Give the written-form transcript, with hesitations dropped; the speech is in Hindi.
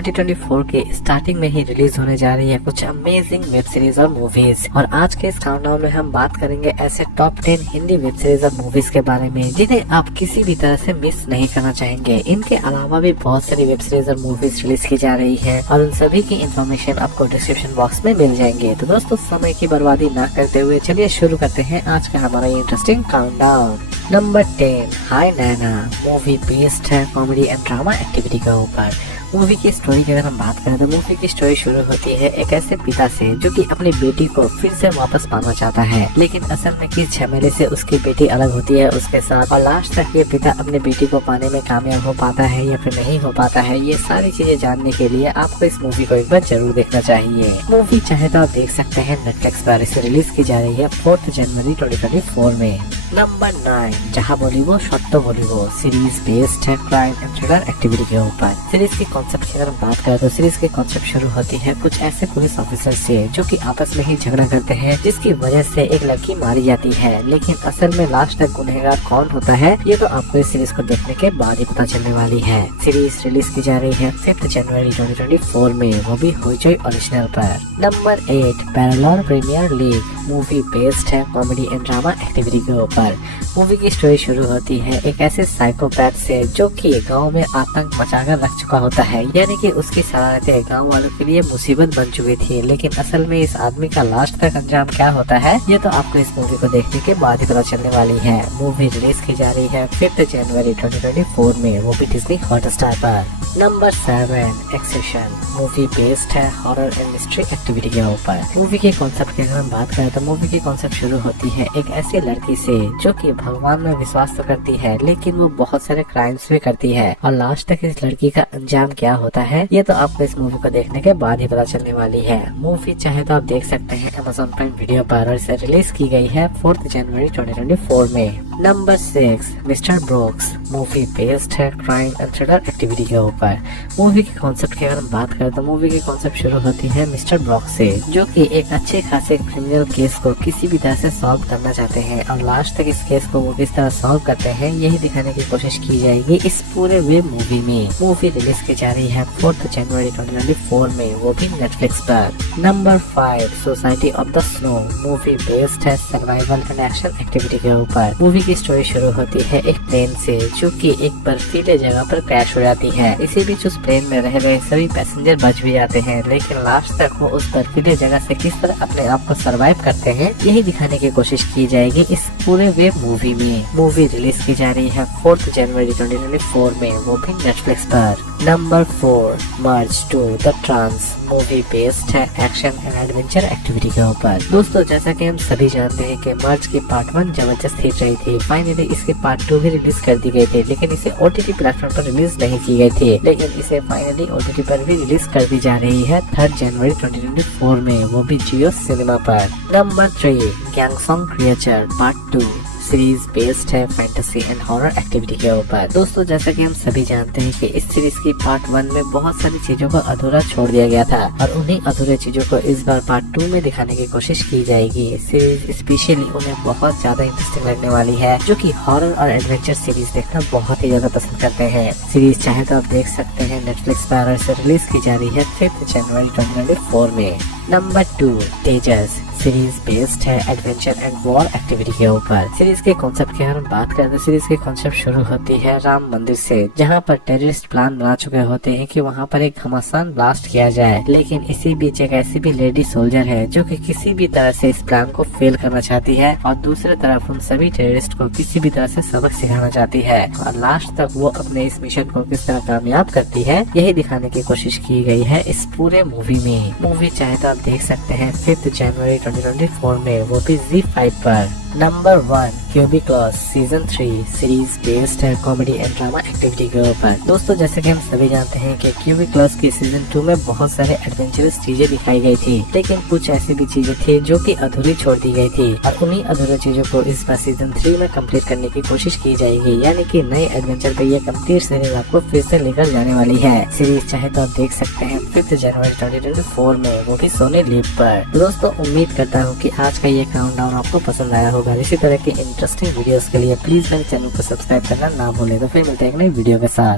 2024 के स्टार्टिंग में ही रिलीज होने जा रही है कुछ अमेजिंग वेब सीरीज और मूवीज। और आज के इस काउंटडाउन में हम बात करेंगे ऐसे टॉप 10 हिंदी वेब सीरीज और मूवीज के बारे में जिन्हें आप किसी भी तरह से मिस नहीं करना चाहेंगे। इनके अलावा भी बहुत सारी वेब सीरीज और मूवीज रिलीज की जा रही है और उन सभी की इन्फॉर्मेशन आपको डिस्क्रिप्शन बॉक्स में मिल जाएंगे। तो दोस्तों समय की बर्बादी न करते हुए चलिए शुरू करते हैं आज का हमारा ये इंटरेस्टिंग काउंटडाउन। नंबर 10, हाय नैना मूवी बेस्ड है कॉमेडी एंड ड्रामा एक्टिविटी के ऊपर। मूवी की स्टोरी की अगर हम बात करें तो मूवी की स्टोरी शुरू होती है एक ऐसे पिता से जो कि अपनी बेटी को फिर से वापस पाना चाहता है, लेकिन असल में किस झमेले से उसकी बेटी अलग होती है उसके साथ, और लास्ट तक ये पिता अपनी बेटी को पाने में कामयाब हो पाता है या फिर नहीं हो पाता है। ये सारी चीजें जानने के लिए आपको इस मूवी को एक बार जरूर देखना चाहिए। मूवी चाहे तो आप देख सकते हैं नेटफ्लिक्स पर। इसे रिलीज की जा रही है 4 जनवरी 2024 में। नंबर 9, जहाँ बोलीवो सत्तो बोलीवो सीरीज बेस्ड है क्राइम एंड थ्रिलर एक्टिविटी के ऊपर। सीरीज की कॉन्सेप्ट की अगर हम बात करें तो सीरीज की कॉन्सेप्ट शुरू होती है कुछ ऐसे पुलिस ऑफिसर से जो कि आपस में ही झगड़ा करते हैं, जिसकी वजह से एक लड़की मारी जाती है, लेकिन असल में लास्ट तक गुनहगार कौन होता है ये तो आपको इस सीरीज को देखने के बाद ही पता चलने वाली है। सीरीज रिलीज की जा रही है 5 जनवरी 2024 में, वो भी होइचोई ओरिजिनल पर। Number 8, parallel premier league movie based है कॉमेडी एंड ड्रामा एक्टिविटी के ऊपर। मूवी की स्टोरी शुरू होती है एक ऐसे साइकोपैथ से जो कि गांव में आतंक मचाकर रख चुका होता है, यानी कि उसकी शरारतें गांव वालों के लिए मुसीबत बन चुकी थी, लेकिन असल में इस आदमी का लास्ट तक अंजाम क्या होता है ये तो आपको इस मूवी को देखने के बाद ही पता चलने वाली है। मूवी रिलीज की जा रही है 5 जनवरी 2024 में, वो भी डिज्नी हॉटस्टार पर। नंबर 7, एक्सेशन मूवी बेस्ड है हॉरर एंड मिस्ट्री एक्टिविटी के ऊपर। मूवी के कॉन्सेप्ट की अगर हम बात करें तो मूवी की कॉन्सेप्ट शुरू होती है एक ऐसी लड़की से जो कि भगवान में विश्वास तो करती है, लेकिन वो बहुत सारे क्राइम्स भी करती है, और लास्ट तक इस लड़की का अंजाम क्या होता है ये तो आपको इस मूवी को देखने के बाद ही पता चलने वाली है। मूवी चाहे तो आप देख सकते हैं Amazon प्राइम वीडियो पर, और इसे रिलीज की गई है 4 जनवरी 2024 में। नंबर 6, मिस्टर ब्रोक्स मूवी बेस्ड है क्राइम एंड थ्रिलर एक्टिविटी के ऊपर। मूवी के कॉन्सेप्ट की अगर हम बात करें तो मूवी की कॉन्सेप्ट शुरू होती है मिस्टर ब्रॉक्स से जो कि एक अच्छे खासे क्रिमिनल केस को किसी भी तरह से सॉल्व करना चाहते हैं, और लास्ट तक इस केस को वो किस तरह सॉल्व करते हैं यही दिखाने की कोशिश की जाएगी इस पूरे वेब मूवी में। मूवी रिलीज की जा रही है 4 जनवरी 2024 में, वो भी नेटफ्लिक्स पर। Number 5, society of the snow movie based है सर्वाइवल एंड एक्शन एक्टिविटी के ऊपर। मूवी की स्टोरी शुरू होती है एक प्लेन से जो कि एक बर्फीले जगह पर क्रैश हो जाती है। इसी बीच उस प्लेन में रह गए सभी पैसेंजर बच भी जाते हैं, लेकिन लास्ट तक वो उस बर्फीले जगह से किस तरह अपने आप को सरवाइव करते हैं यही दिखाने की कोशिश की जाएगी इस पूरे वेब मूवी में। मूवी रिलीज की जा रही है 4 जनवरी 2024 में, वो भी नेटफ्लिक्स पर। Number 4, merge to the trans movie based है एक्शन एंड एडवेंचर एक्टिविटी के ऊपर। दोस्तों जैसा कि हम सभी जानते हैं कि मर्ज की पार्ट 1 जबरदस्त हिट रही थी, फाइनली इसके पार्ट 2 भी रिलीज कर दी गई थी, लेकिन इसे OTT प्लेटफॉर्म पर रिलीज नहीं की गई थी, लेकिन इसे फाइनली OTT पर भी रिलीज कर दी जा रही है 3 जनवरी 2024 में, वो भी जियो सिनेमा पर। नंबर 3, गैंगसॉन्ग क्रिएचर पार्ट 2 सीरीज बेस्ड है फैंटेसी एंड हॉरर एक्टिविटी के ऊपर। दोस्तों जैसा कि हम सभी जानते हैं कि इस सीरीज की पार्ट 1 में बहुत सारी चीजों को अधूरा छोड़ दिया गया था, और उन्हीं अधूरे चीजों को इस बार पार्ट 2 में दिखाने की कोशिश की जाएगी। सीरीज स्पेशली उन्हें बहुत ज्यादा इंटरेस्टिंग लगने वाली है जो कि हॉरर और एडवेंचर सीरीज देखना बहुत ही ज्यादा पसंद करते हैं। सीरीज चाहे तो आप देख सकते हैं नेटफ्लिक्स पर, और इसे रिलीज की जा रही है 5 जनवरी 2024 में। नंबर 2, तेजस सीरीज बेस्ड है एडवेंचर एंड वॉर एक्टिविटी के ऊपर। सीरीज के कॉन्सेप्ट की अगर हम बात करें तो सीरीज के कॉन्सेप्ट शुरू होती है राम मंदिर से, जहां पर टेररिस्ट प्लान बना चुके होते हैं कि वहां पर एक घमासान ब्लास्ट किया जाए, लेकिन इसी बीच एक ऐसी भी लेडी सोल्जर है जो कि किसी भी तरह से इस प्लान को फेल करना चाहती है, और दूसरी तरफ उन सभी टेररिस्ट को किसी भी तरह से सबक सिखाना चाहती है, और लास्ट तक वो अपने इस मिशन को किस तरह कामयाब करती है यही दिखाने की कोशिश की गई है इस पूरे मूवी में। मूवी चाहे तो आप देख सकते हैं 5 जनवरी 2024 में, वो भी ZEE5 पर। Number 1, cubic Klaus season 3 series based है कॉमेडी एंड ड्रामा एक्टिविटी के ऊपर। दोस्तों जैसे कि हम सभी जानते हैं कि क्यूबिक क्लॉस की सीजन 2 में बहुत सारे एडवेंचरस चीजें दिखाई गई थी, लेकिन कुछ ऐसी भी चीजें थी जो कि अधूरी छोड़ दी गई थी, और उन्हीं अधूरी चीजों को इस बार सीजन 3 में कंप्लीट करने की कोशिश की जाएगी, यानी कि नए एडवेंचर पे ये कंप्लीट सीरीज आपको फिर से लेकर जाने वाली है। सीरीज चाहे तो आप देख सकते हैं 5 जनवरी 2024 में, वो भी सोनी लिव पर। दोस्तों उम्मीद करता हूँ कि आज का ये काउंटडाउन आपको पसंद आया होगा। इसी तरह की इंटरेस्टिंग वीडियोस के लिए प्लीज मेरे चैनल को सब्सक्राइब करना ना भूलें। तो फिर मिलते हैं एक नई वीडियो के साथ।